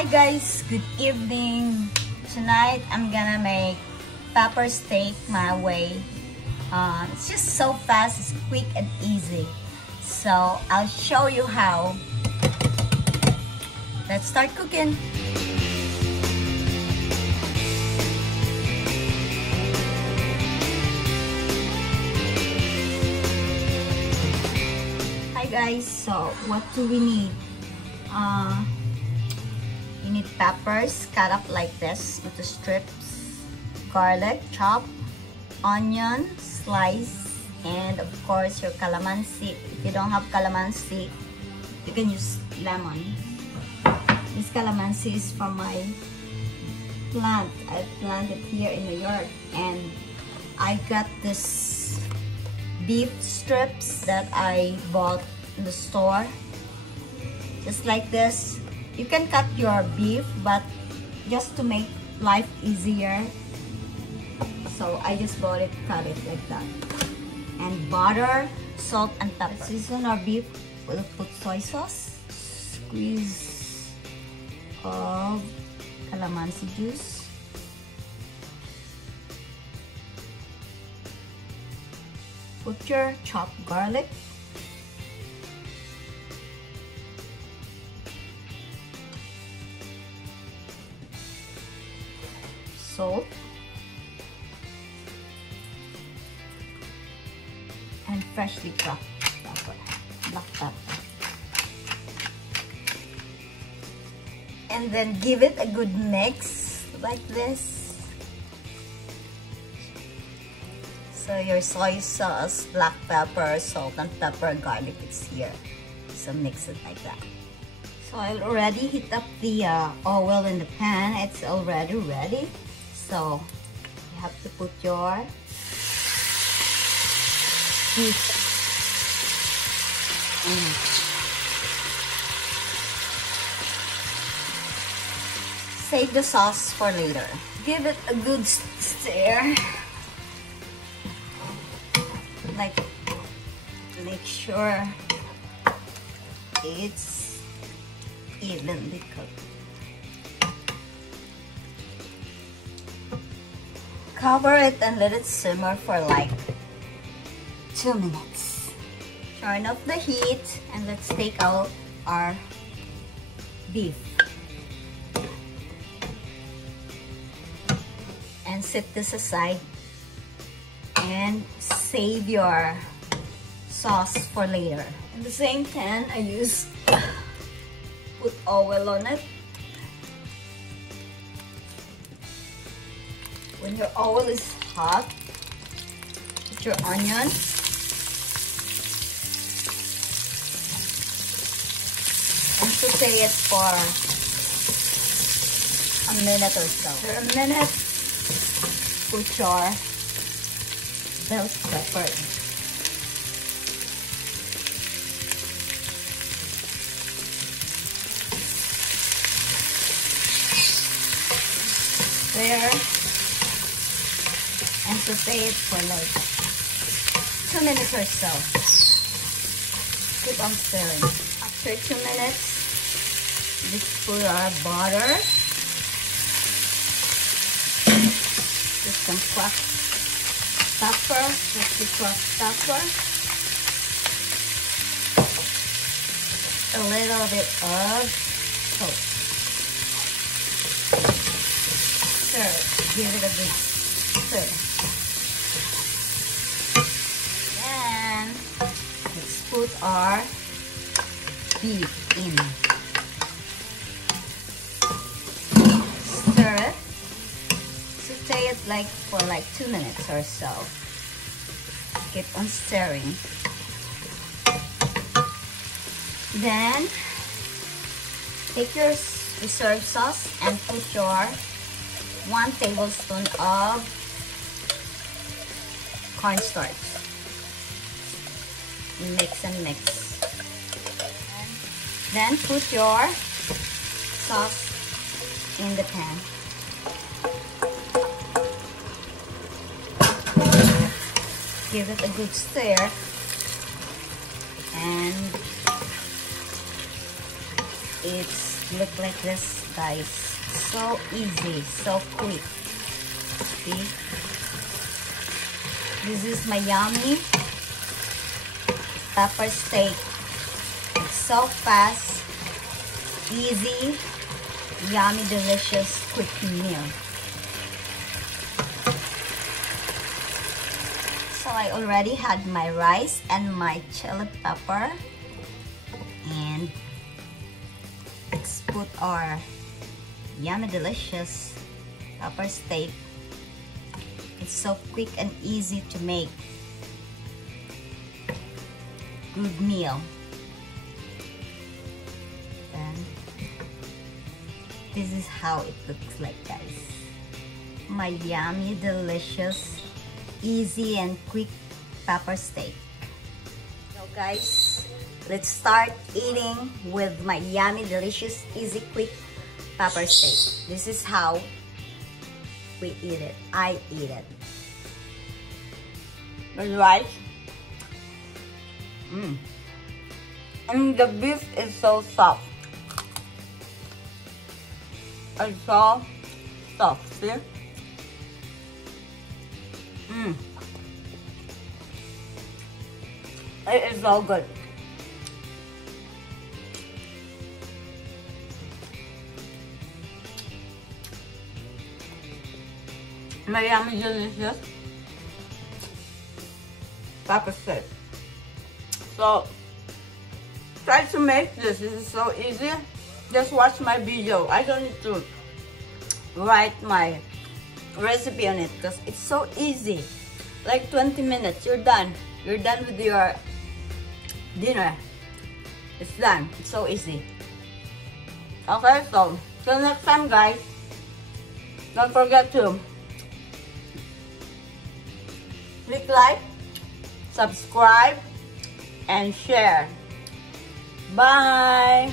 Hi guys, good evening. Tonight I'm gonna make pepper steak my way. It's just so fast, it's quick and easy. So I'll show you how. Let's start cooking. Hi guys, so what do we need? You need peppers cut up like this into strips, garlic chopped, onion slice, and of course your calamansi. If you don't have calamansi, you can use lemon. This calamansi is from my plant. I planted here in New York, and I got this beef strips that I bought in the store. Just like this. You can cut your beef, but just to make life easier, so I just bought it, cut it like that. And butter, salt, and pepper. Season our beef, we'll put soy sauce, squeeze of calamansi juice, put your chopped garlic, salt, and freshly chopped pepper, black pepper. And then give it a good mix like this. So your soy sauce, black pepper, salt and pepper, garlic is here. So mix it like that. So I already heat up the oil in the pan. It's already ready. So you have to put your beef in. Save the sauce for later. Give it a good stir. Like, make sure it's evenly cooked. Cover it and let it simmer for like 2 minutes. Turn off the heat and let's take out our beef. And set this aside and save your sauce for later. In the same pan, I put oil on it. When your oil is hot, put your onion, and saute it for a minute or so. After a minute, put your bell pepper. There. And saute it for like 2 minutes or so. Keep on stirring. After 2 minutes, just put our butter. Just some cracked pepper, just cracked pepper. A little bit of salt. Stir. Give it a good stir. Let's put our beef in. Stir it. Saute it for 2 minutes or so. Keep on stirring. Then take your reserve sauce and put your 1 tablespoon of cornstarch. Mix and mix. And then put your sauce in the pan. Give it a good stir and it's Look like this, guys. So easy, so quick. See? This is my yummy pepper steak. It's so fast, easy, yummy, delicious, quick meal. So I already had my rice and my chili pepper, and let's put our yummy, delicious pepper steak. It's so quick and easy to make. Good meal. Then this is how it looks like, guys. My yummy, delicious, easy and quick pepper steak. So guys, let's start eating with my yummy, delicious, easy, quick pepper steak. This is how we eat it. I eat it. With rice. And the beef is so soft. It's so soft, see? It is so good. My yummy, delicious pepper steak. So try to make this. This is so easy. Just watch my video. I don't need to write my recipe on it because it's so easy. Like 20 minutes, you're done. You're done with your dinner. It's done. It's so easy. Okay, so till next time, guys. Don't forget to click like, subscribe, and share. Bye.